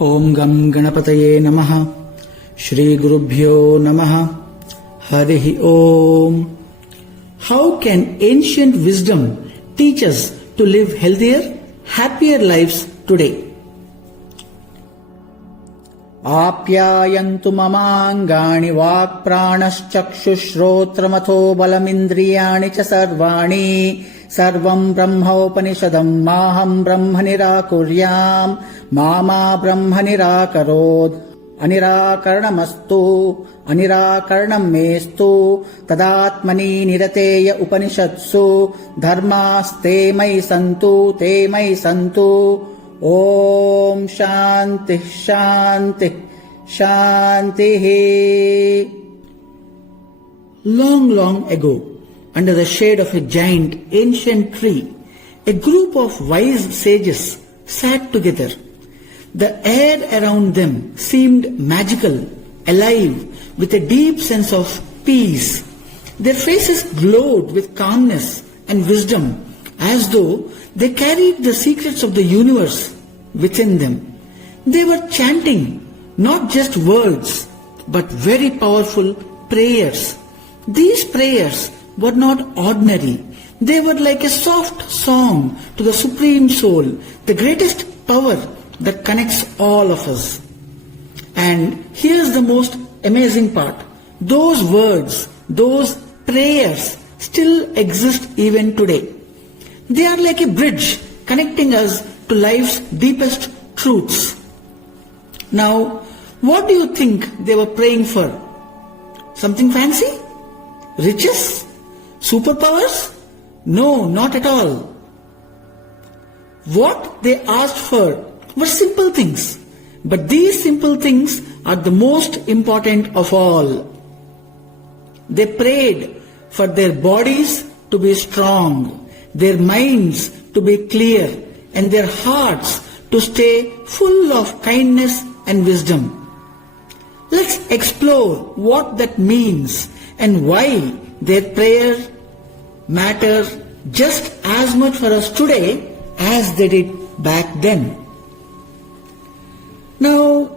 Om Gam Ganapataye Namaha. Shri Gurubhyo Namaha. Harihi Om. How can ancient wisdom teach us to live healthier, happier lives today? आप्यायन्तु ममाङ्गानि वाक्प्राणश्चक्षुश्रोत्रमथो बलमिन्द्रियाणि च सर्वाणि सर्वं ब्रह्मोपनिषदं माहं ब्रह्म निराकुर्याम् मा ब्रह्म निराकरोत् अनिराकरणमस्तु अनिराकरणं मेस्तु तदात्मनि निरतेय उपनिषत्सु धर्मास्ते मयि सन्तु Om Shanti Shanti Shanti. Long ago, under the shade of a giant ancient tree, a group of wise sages sat together. The air around them seemed magical, alive, with a deep sense of peace. Their faces glowed with calmness and wisdom, as though they carried the secrets of the universe within them. They were chanting not just words, but very powerful prayers. These prayers were not ordinary. They were like a soft song to the Supreme Soul, the greatest power that connects all of us. And here's the most amazing part. Those words, those prayers still exist even today. They are like a bridge connecting us to life's deepest truths. Now, what do you think they were praying for? Something fancy? Riches? Superpowers? No, not at all. What they asked for were simple things, but these simple things are the most important of all. They prayed for their bodies to be strong, their minds to be clear, and their hearts to stay full of kindness and wisdom. Let's explore what that means and why their prayer matters just as much for us today as they did back then. Now,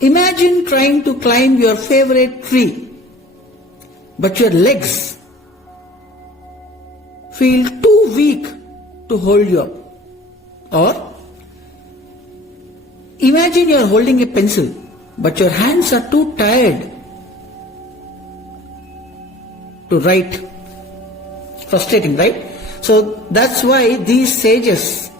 imagine trying to climb your favorite tree, but your legs feel too weak to hold you up. Or imagine you are holding a pencil, but your hands are too tired to write. Frustrating, right? So that's why these sages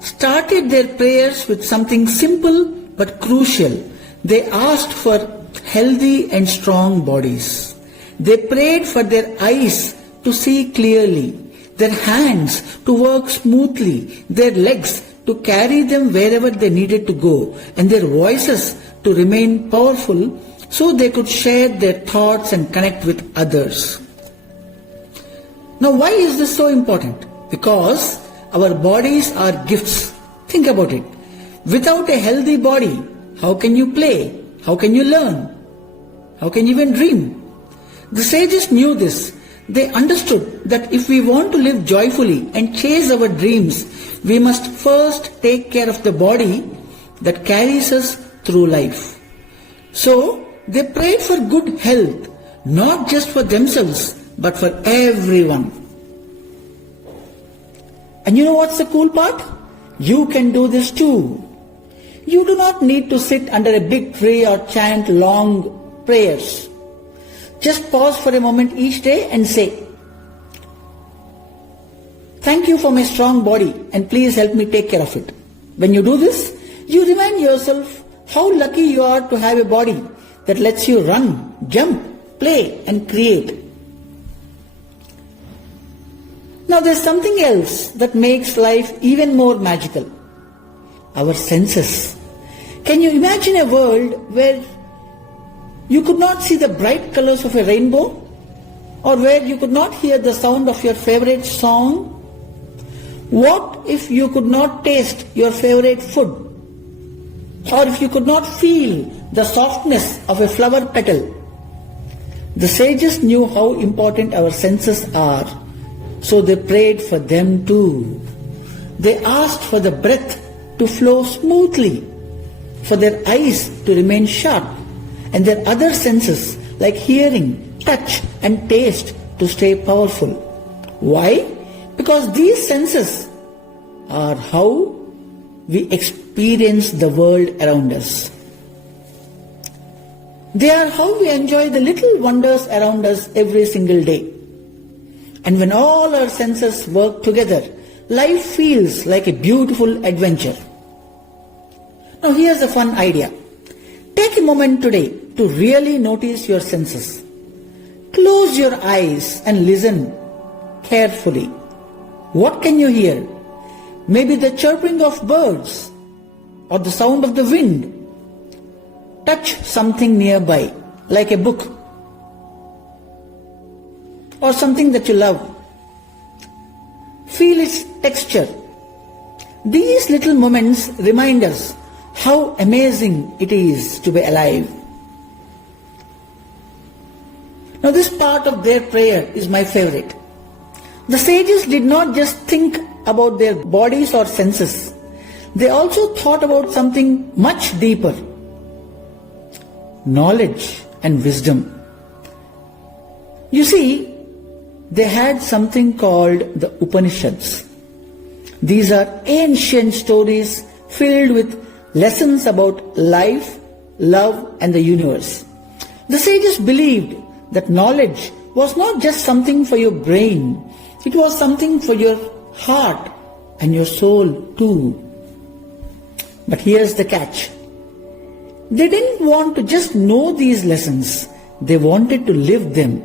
started their prayers with something simple but crucial. They asked for healthy and strong bodies. They prayed for their eyes to see clearly, their hands to work smoothly, their legs to carry them wherever they needed to go, and their voices to remain powerful so they could share their thoughts and connect with others. Now, why is this so important? Because our bodies are gifts. Think about it. Without a healthy body, how can you play? How can you learn? How can you even dream? The sages knew this. They understood that if we want to live joyfully and chase our dreams, we must first take care of the body that carries us through life. So, they prayed for good health, not just for themselves, but for everyone. And you know what's the cool part? You can do this too. You do not need to sit under a big tree or chant long prayers. Just pause for a moment each day and say, "Thank you for my strong body and please help me take care of it." When you do this, you remind yourself how lucky you are to have a body that lets you run, jump, play and create. Now there's something else that makes life even more magical. Our senses. Can you imagine a world where you could not see the bright colors of a rainbow? Or where you could not hear the sound of your favorite song? What if you could not taste your favorite food? Or if you could not feel the softness of a flower petal? The sages knew how important our senses are, so they prayed for them too. They asked for the breath to flow smoothly, for their eyes to remain sharp, and their other senses like hearing, touch and taste to stay powerful. Why? Because these senses are how we experience the world around us. They are how we enjoy the little wonders around us every single day. And when all our senses work together, life feels like a beautiful adventure. Now here's a fun idea. Take a moment today to really notice your senses. Close your eyes and listen carefully. What can you hear? Maybe the chirping of birds or the sound of the wind. Touch something nearby, like a book or something that you love. Feel its texture. These little moments remind us how amazing it is to be alive. Now this part of their prayer is my favorite. The sages did not just think about their bodies or senses. They also thought about something much deeper. Knowledge and wisdom. You see, they had something called the Upanishads. These are ancient stories filled with lessons about life, love and the universe. The sages believed that knowledge was not just something for your brain, it was something for your heart and your soul too. But here's the catch. They didn't want to just know these lessons, they wanted to live them.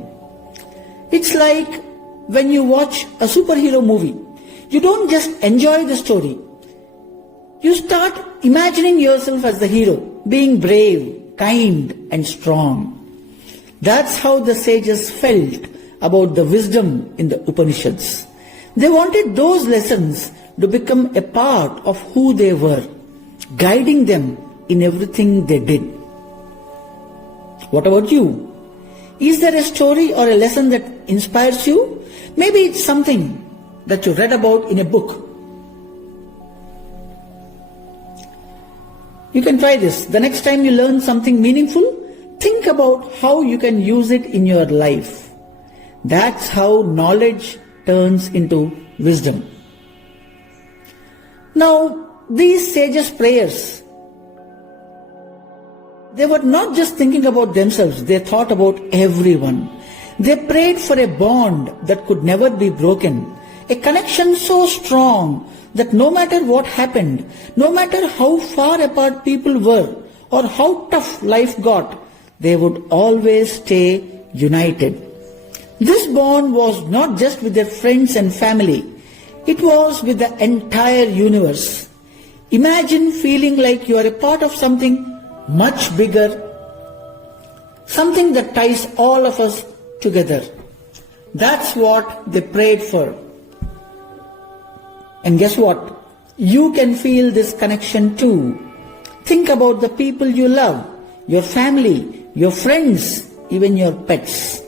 It's like when you watch a superhero movie. You don't just enjoy the story. You start imagining yourself as the hero, being brave, kind and strong. That's how the sages felt about the wisdom in the Upanishads. They wanted those lessons to become a part of who they were, guiding them in everything they did. What about you? Is there a story or a lesson that inspires you? Maybe it's something that you read about in a book. You can try this. The next time you learn something meaningful, think about how you can use it in your life. That's how knowledge turns into wisdom. Now, these sages' prayers, they were not just thinking about themselves, they thought about everyone. They prayed for a bond that could never be broken, a connection so strong that no matter what happened, no matter how far apart people were or how tough life got, they would always stay united. This bond was not just with their friends and family, it was with the entire universe. Imagine feeling like you are a part of something much bigger, something that ties all of us together. That's what they prayed for. And guess what? You can feel this connection too. Think about the people you love, your family, your friends, even your pets.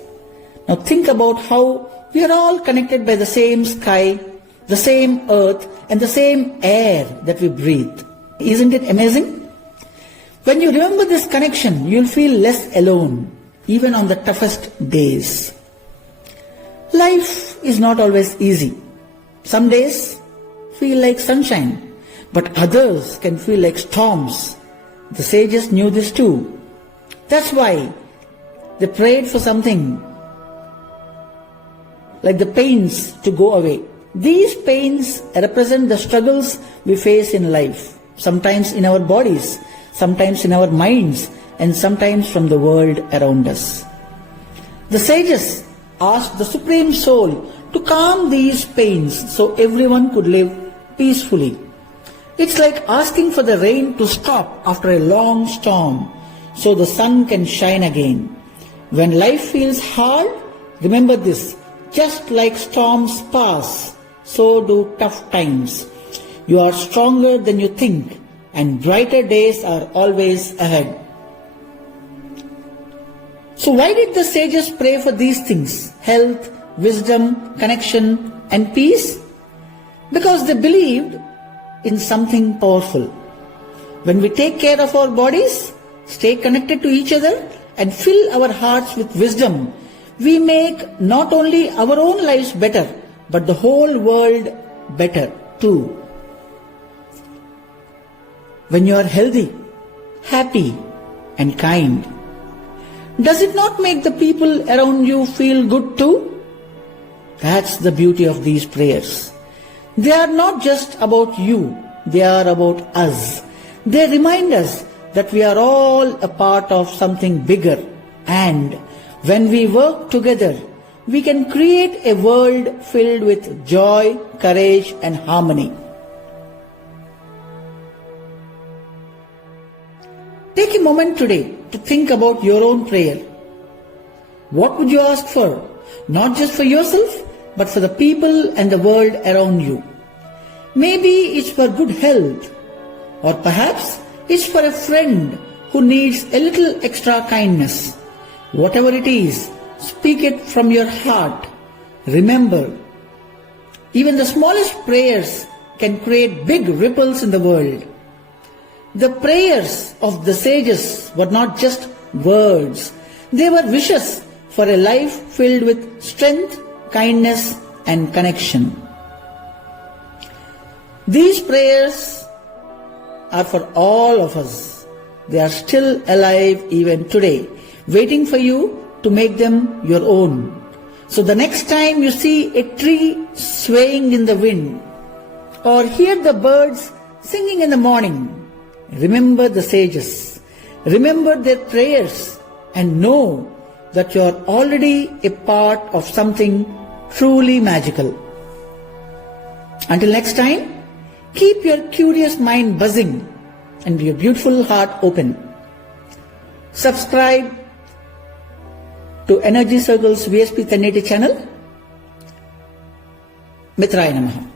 Now think about how we are all connected by the same sky, the same earth, and the same air that we breathe. Isn't it amazing? When you remember this connection, you'll feel less alone, even on the toughest days. Life is not always easy. Some days feel like sunshine, but others can feel like storms. The sages knew this too. That's why they prayed for something like the pains to go away. These pains represent the struggles we face in life, sometimes in our bodies, sometimes in our minds, and sometimes from the world around us. The sages asked the Supreme Soul to calm these pains so everyone could live peacefully. It's like asking for the rain to stop after a long storm so the sun can shine again. When life feels hard, remember this: just like storms pass, so do tough times. You are stronger than you think, and brighter days are always ahead. So why did the sages pray for these things? Health, wisdom, connection, and peace? Because they believed in something powerful. When we take care of our bodies, stay connected to each other, and fill our hearts with wisdom, we make not only our own lives better, but the whole world better too. When you are healthy, happy, and kind, does it not make the people around you feel good too? That's the beauty of these prayers. They are not just about you, they are about us. They remind us that we are all a part of something bigger, and when we work together, we can create a world filled with joy, courage, and harmony. Take a moment today to think about your own prayer. What would you ask for? Not just for yourself, but for the people and the world around you. Maybe it's for good health, or perhaps it's for a friend who needs a little extra kindness. Whatever it is, speak it from your heart. Remember, even the smallest prayers can create big ripples in the world. The prayers of the sages were not just words. They were wishes for a life filled with strength, kindness, and connection. These prayers are for all of us. They are still alive even today, waiting for you to make them your own. So the next time you see a tree swaying in the wind, or hear the birds singing in the morning, remember the sages, remember their prayers, and know that you are already a part of something truly magical. Until next time, keep your curious mind buzzing and your beautiful heart open. Subscribe to Energy Circle's VSP 1080 channel. Mitraya Namaha.